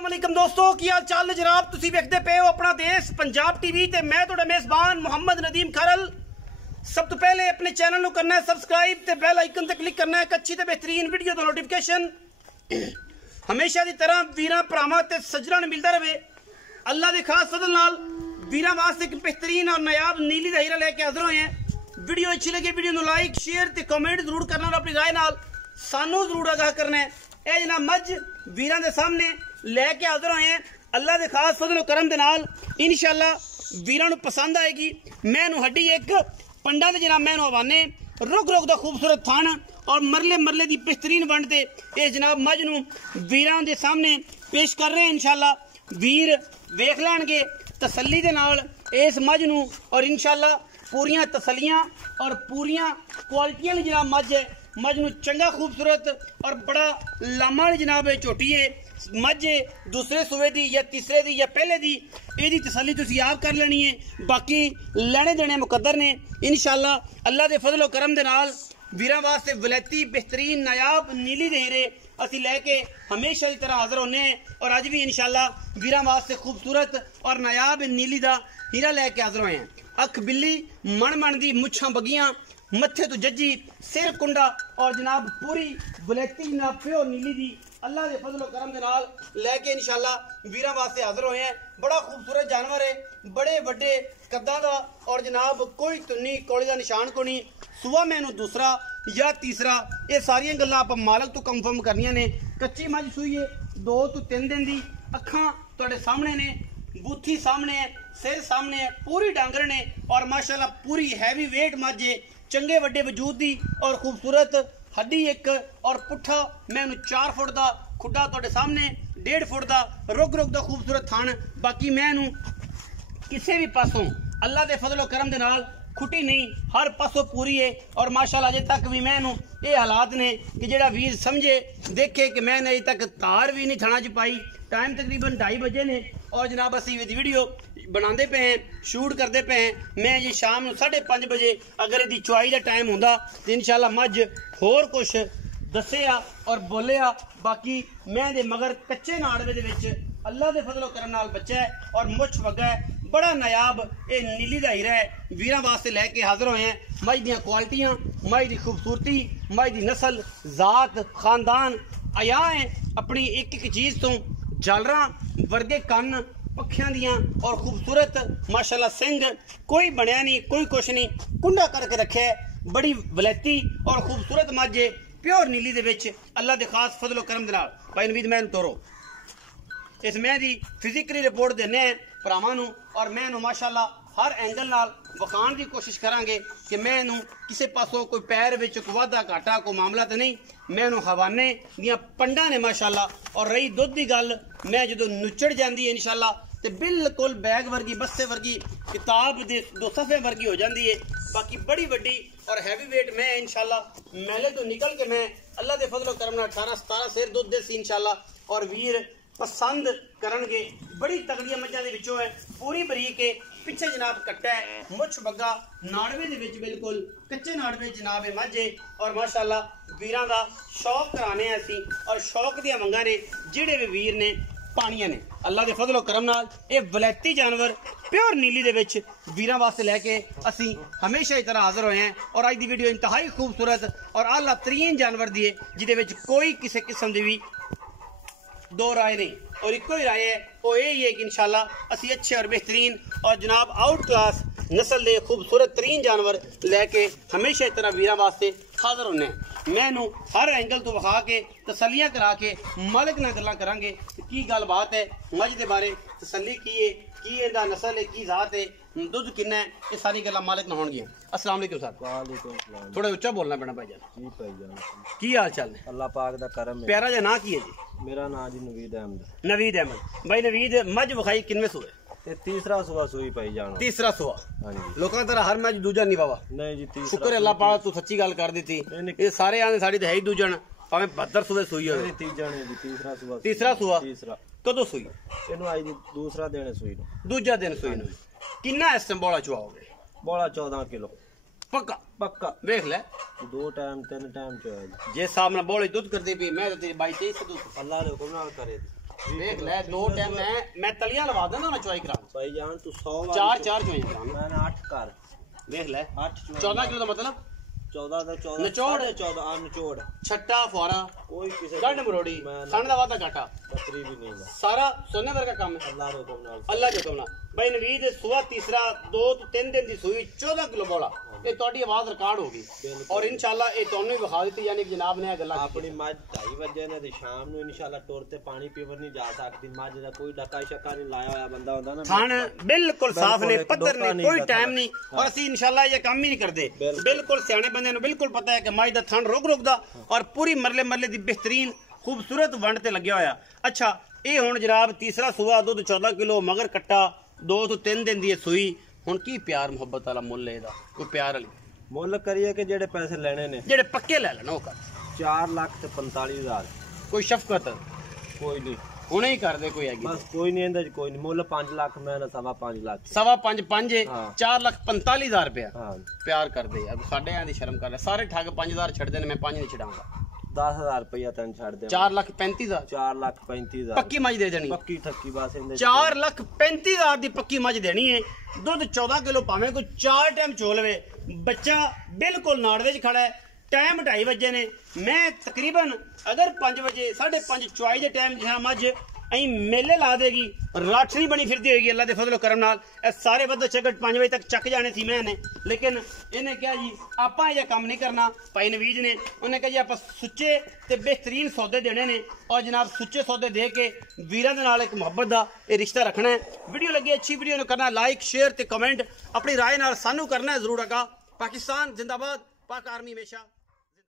अस्सलाम वालेकुम दोस्तों, की हाल चाल ने जनाब। तुसी वेखदे पे हो अपना देश पंजाब टीवी ते मैं तुहाडा मेजबान मोहम्मद नदीम खरल। सब तो पहले अपने चैनल को करना है सब्सक्राइब ते बेल आइकन ते क्लिक करना है एक अच्छी ते बेहतरीन वीडियो दा नोटिफिकेशन हमेशा की तरह वीरां भरावां ते सज्जणां नूं मिलदा रहे। अल्लाह दे खास फजल नाल वीरां वास्ते एक बेहतरीन और नायाब नीली दा हीरा लेके हाजिर होए हैं। वीडियो अच्छी लगे वीडियो नूं लाइक शेयर ते कमेंट जरूर करना और अपनी राय नाल सानू जरूर आगाह करना है। यह जनाब मज वीरां दे सामने लैके हाजिर होए हैं। अल्लाह दे खास फजल करम दे नाल इंशाअल्लाह वीरां नूं पसंद आएगी। मैं नूं हड्डी एक पंडा दे जनाब मैं हवाने रुक रुक दा खूबसूरत थान और मरले मरले दी बेहतरीन वंड दे इस जनाब मज नूं वीरां दे सामने पेश कर रहे हैं। इंशाअल्लाह वीर वेख लैणगे तसल्ली दे नाल इस मज नूं और इंशाअल्लाह पूरियां तसलियां और पूरियां क्वालिटियां दी जनाब मज है। मज नूं चंगा खूबसूरत और बड़ा लामा जनाब झोटी है मज दूसरे सूबे दी या तीसरे दी या पहले दी एदी तसल्ली तुसी आप कर लेनी है। बाकी लेने देने मुकद्दर ने इंशाअल्लाह अल्लाह दे फजल और करम दे नाल वीरां वास्ते वलैती बेहतरीन नायाब नीली दे हीरे असी लैके हमेशा की तरह हाजिर होने और अज भी इंशाअल्लाह वीरां वास्ते खूबसूरत और नायाब नीली दा हीरा लैके हाजिर होए हैं। अख बिल्ली मन मन दी मुछां बगियां मत्थे तो जज्जी सिर कुंडा और जनाब पूरी वलैती जनाब प्योर नीली दी अल्लाह के फजल और करम के नाल लैके इंशाअल्लाह वीरां वास्ते हाजिर होए हैं। बड़ा खूबसूरत जानवर है, बड़े बड़े कद्दां दा और जनाब कोई तुन्नी कोले का निशान को नहीं। सुबह मैनू दूसरा या तीसरा ये सारियां गल्लां आप मालक तो कंफर्म करनियां ने। कच्ची मझ सूई है 2 तो 3 दिन दी, अखां तुहाडे सामने ने, बूथी सामने है, सिर सामने है, पूरी डांगर ने और माशाल्लाह पूरी हैवी वेट मझ है, चंगे वड्डे वजूद दी और खूबसूरत हड्डी एक और पुट्ठा मैं 4 फुट का खुड्डा तुहाडे सामने 1.5 फुट का रुक रुक दा खूबसूरत थान। बाकी मैं किसी भी पासों अल्लाह के फजल करम दे नाल खुटी नहीं, हर पासों पूरी है और माशाल्लाह अजे तक भी मैं ये हालात ने कि जेड़ा वीर समझे देखे कि मैंने अजे तक तार भी नहीं थाना च पाई। टाइम तकरीबन 2:30 बजे ने और जनाब असी वीडियो बनाते पे हैं, शूट करते पे हैं। मैं जी शाम 5:30 बजे अगर यदि चुआई का टाइम होंदा तो इंशाअल्लाह मज होर कुछ दसिया और बोलिया। बाकी मैं दे मगर कच्चे नाड़वे दे विच अल्लाह के फजल करम नाल बच्चा है और मुछ वगा है, बड़ा नायाब ये नीली दा हीरा है। वीरां वास्ते लैके हाजिर होए हैं। मज दियां क्वालिटियां, मज दी खूबसूरती, मज दी नस्ल, जात, खानदान आया है अपनी एक एक चीज़ तो जालरां वर्गे कन पखियां दियां और खूबसूरत माशाल्लाह सिंह कोई बनया नहीं, कोई कुछ नहीं, कुंडा करके रखे है। बड़ी वलैती और खूबसूरत मज है प्योर नीली दे विच अल्लाह दे खास फजल करम दे नाल। भाई नवीद मैं तोरो इस मैं दी फिजिकली रिपोर्ट देने हैं भरावां नूं और मैं माशाल्लाह हर एंगल नाल वखाण की कोशिश करांगे कि मैं किसी पासों कोई पैर विच कोई वाधा घाटा कोई मामला तो नहीं। मैं हवाने दियां पंडा ने माशाल्लाह और रही दुध की गल मैं जो नुचड़ जाती है इंशाअल्लाह तो बिल्कुल बैग वर्गी बस्से वर्गी किताब दे 2 सफ़े वर्गी हो जाती है। बाकी बड़ी वड्डी और हैवी वेट मैं इंशाअल्लाह मेले तो निकल के मैं अल्लाह के फजल करम 18-17 सेर दुध दे सी इंशाअल्लाह और वीर पसंद करनगे। बड़ी तगड़िया मझां दे विचों है, पूरी बरीक है, पिछे जनाब कट्टा है, मुछ बग्गा नाड़वे दे विच बिल्कुल कच्चे नाड़वे जनाब है मझ है और माशाल्लाह वीरां दा शौक कराने असी और शौक दियां मंगां ने जिहड़े भी वीर ने पानियां ने अल्लाह के फजल करम नाल ये वलैती जानवर प्योर नीली दे विच वीरां वास्ते लैके असी हमेशा की तरह हाजिर होए हैं। और अज दी वीडियो इंतहाई खूबसूरत और आला तरीन जानवर दी है जिहदे विच कोई किसी किस्म दी भी दो राय नहीं और इको ही राय है वो यही है कि इंशाल्लाह असी अच्छे और बेहतरीन और जनाब आउट क्लास नस्ल के खूबसूरत तरीन जानवर लैके हमेशा इस तरह वीरां वास्ते हाजिर होने। मैं हर एंगल तो विखा के तसलियां करा के मालिक नाल गल्लां करांगे की गल बात है मज के बारे तसली की है की इहदा नस्ल है की जात है दुध किन्ना है ये सारी गल्लां मालिक नाल होणगियां। अस्सलाम वालेकुम साहब। वालेकुम सलाम। थोड़ा उच्चा बोलना पैना भाईजान। जी भाईजान की हाल चाल है? अल्लाह पाक दा करम है। प्यारा जा ना की है जी? मेरा नाम जी नवीद अहमद। नवीद अहमद भाई नवीद मज विखाई किनवे सूए? ते तीसरा सुबह सुई भाईजान। तीसरा सुआ। हां जी। लोकां तरह हर मैच दूजा नहीं वावा। नहीं जी तीसरा। शुक्र अल्लाह पाक तू सच्ची गल कर दी थी। ये सारे आने साड़ी ते है ही दूजन भावें 72 सुबह सुई हो। नहीं तीजा नहीं जी तीसरा सुबह। तीसरा सुआ। तीसरा कदों सुई? इनु आई जी दूसरा दिन सुई नु। दूजा दिन सुई नु। किन्ना इस टाइम बोला चुआओगे? बोला 14 किलो पक्का पक्का। देख ले 2 टाइम 3 टाइम चोया जी। जे साहब ने बोले दूध कर दी भी मैं तो तेरी 22-23 से दूध अल्लाह ने हुक्म नाल करे। देख ले 2 टाइम मैं तलियां लवा देना ना चवाई करा भाईजान तू 100 चार चवाई करा मैंने 8 कर देख ले 8 14 किलो का मतलब 14 ਦਾ 14 ਨਿਚੋੜ 14 ਨਿਚੋੜ ਛੱਟਾ ਫੁਆਰਾ ਕੋਈ ਕਿਸੇ ਗੰਢ ਮਰੋੜੀ ਸਣ ਦਾ ਵਾਦਾ ਘਾਟਾ ਬੱਕਰੀ ਵੀ ਨਹੀਂ ਗਾ ਸਾਰਾ ਸੋਨੇ ਵਰਗਾ ਕੰਮ ਹੈ ਅੱਲਾਹ ਦੇ ਹੁਕਮ ਨਾਲ ਅੱਲਾਹ ਦੇ ਹੁਕਮ ਨਾਲ ਬਈ ਨਵੀਦ ਸੁਆ ਤੀਸਰਾ 2 ਤੋਂ 3 ਦਿਨ ਦੀ ਸੂਈ 14 ਕਿਲੋ ਬੋਲਾ ਇਹ ਤੁਹਾਡੀ ਆਵਾਜ਼ ਰਿਕਾਰਡ ਹੋ ਗਈ ਔਰ ਇਨਸ਼ਾਅੱਲਾ ਇਹ ਤੁਹਾਨੂੰ ਵੀ ਵਿਖਾ ਦਿੱਤੀ ਯਾਨੀ ਕਿ ਜਨਾਬ ਨੇ ਇਹ ਗੱਲਾਂ ਆਪਣੀ ਮੱਝ 2:30 ਵਜੇ ਨੇ ਤੇ ਸ਼ਾਮ ਨੂੰ ਇਨਸ਼ਾਅੱਲਾ ਟੁਰ ਤੇ ਪਾਣੀ ਪੀਵਰ ਨਹੀਂ ਜਾ ਸਕਦੀ ਮੱਝ ਦਾ ਕੋਈ ਡੱਕਾ ਸ਼ੱਕਾ ਨਹੀਂ ਲਾਇਆ ਹੋਇਆ ਬੰਦਾ ਹੁੰਦਾ ਨਾ ਥਣ ਬਿਲਕੁਲ ਸਾਫ਼ ਨੇ ਪੱਧਰ ਨੇ ਕੋਈ ਟਾਈਮ ਨਹੀਂ ਔਰ ਅਸੀਂ ਇਨਸ਼ਾਅੱਲਾ ਇਹ ਕੰਮ ਹੀ ਨਹੀਂ ਕਰਦੇ ਬਿਲਕੁਲ ਸਿਆਣੇ ਬੰਦੇ ਨੂੰ ਬਿਲਕੁਲ ਪਤਾ ਹੈ ਕਿ ਮੱਝ ਦਾ ਥਣ ਰੁਕ ਦਾ ਔਰ ਪੂਰੀ ਮਰਲੇ ਦੀ ਬਿਹਤਰੀਨ ਖੂਬਸੂਰਤ ਵੰਡ ਤੇ ਲੱਗਿਆ ਹੋਇਆ ਅੱਛਾ ਇਹ ਹੁਣ ਜਨਾਬ ਤੀਸਰਾ ਸੂਆ ਦੁੱਧ 14 ਕਿਲੋ ਮਗਰ ਕੱਟਾ 2 ਤੋਂ 3 ਦਿਨ ਦੀ ਸੂਈ ਹੁਣ ਕੀ ਪਿਆਰ ਮੁਹੱਬਤ ਵਾਲਾ ਮੁੱਲ ਹੈ ਇਹਦਾ ਕੋਈ ਪਿਆਰ ਵਾਲੀ ਮੁੱਲ ਕਰੀਏ ਕਿ ਜਿਹੜੇ ਪੈਸੇ ਲੈਣੇ ਨੇ ਜਿਹੜੇ ਪੱਕੇ ਲੈ ਲੈਣ ਉਹ ਕਰ 4,45,000 ਕੋਈ ਸ਼ਫਕਤ ਕੋਈ ਨਹੀਂ ਹੁਣੇ ਹੀ ਕਰਦੇ ਕੋਈ ਹੈਗੀ ਬਸ ਕੋਈ ਨਹੀਂ ਇਹਦੇ ਚ ਕੋਈ ਨਹੀਂ ਮੁੱਲ 5 ਲੱਖ ਮੈਂ ਨਾ 5.5 ਲੱਖ ਸਵਾ 5 4,45,000 ਰੁਪਇਆ ਹਾਂ ਪਿਆਰ ਕਰਦੇ ਆ ਸਾਡੇ ਆਂ ਦੀ ਸ਼ਰਮ ਕਰ ਲੈ ਸਾਰੇ ਠੱਗ 5,000 ਛੱਡਦੇ ਨੇ ਮੈਂ 5 ਨਹੀਂ ਛਡਾਂਗਾ 10,000 ਰੁਪਇਆ ਤੈਨੂੰ ਛੱਡ ਦੇ 4,35,000 4,35,000 ਪੱਕੀ ਮੱਝ ਦੇ ਦੇਣੀ ਪੱਕੀ ਠੱਕੀ ਬਸ ਇਹਦੇ 4,35,000 ਦੀ ਪੱਕੀ ਮੱਝ ਦੇਣੀ ਹੈ ਦੁੱਧ 14 ਕਿਲੋ ਭਾਵੇਂ ਕੋਈ 4 ਟਾਈਮ ਚੋ ਲਵੇ ਬੱਚਾ ਬਿਲਕੁਲ ਨਾੜ ਵਿੱਚ ਖੜਾ ਹੈ ਟਾਈਮ 2:30 ਵਜੇ ਨੇ ਮੈਂ ਤਕਰੀਬਨ ਅਗਰ 5 ਵਜੇ 5:30 ਚੁਆਈ ਦੇ ਟਾਈਮ ਜਿਹੜਾ ਮੱਝ ਅਸੀਂ ਮੇਲੇ ਲਾ ਦੇਗੀ ਰਾਠੜੀ ਬਣੀ ਫਿਰਦੀ ਹੋਏਗੀ ਅੱਲਾ ਦੇ ਫਜ਼ਲ ਕਰਮ ਨਾਲ ਇਹ ਸਾਰੇ ਵੱਧ ਚੱਕਟ 5 ਵਜੇ ਤੱਕ ਚੱਕ ਜਾਣੇ ਸੀ ਮੈਂ ਨੇ ਲੇਕਿਨ ਇਹਨੇ ਕਿਹਾ ਜੀ ਆਪਾਂ ਇਹ ਕੰਮ ਨਹੀਂ ਕਰਨਾ ਭਾਈ ਨਵੀਜ ਨੇ ਉਹਨੇ ਕਿਹਾ ਜੀ ਆਪਾਂ ਸੁੱਚੇ ਤੇ ਬਿਹਤਰੀਨ ਸੌਦੇ ਦੇਣੇ ਨੇ ਔਰ ਜਨਾਬ ਸੁੱਚੇ ਸੌਦੇ ਦੇ ਕੇ ਵੀਰਾਂ ਦੇ ਨਾਲ ਇੱਕ ਮੁਹੱਬਤ ਦਾ ਇਹ ਰਿਸ਼ਤਾ ਰੱਖਣਾ ਹੈ ਵੀਡੀਓ ਲੱਗੀ ਅੱਛੀ ਵੀਡੀਓ ਨੂੰ ਕਰਨਾ ਲਾਈਕ ਸ਼ੇਅਰ ਤੇ ਕਮੈਂਟ ਆਪਣੀ ਰਾਏ ਨਾਲ ਸਾਨੂੰ ਕਰਨਾ ਹੈ ਜ਼ਰੂਰ ਅਗਾ ਪਾਕਿਸਤਾਨ ਜ਼ਿੰਦਾਬਾਦ पाक आर्मी हमेशा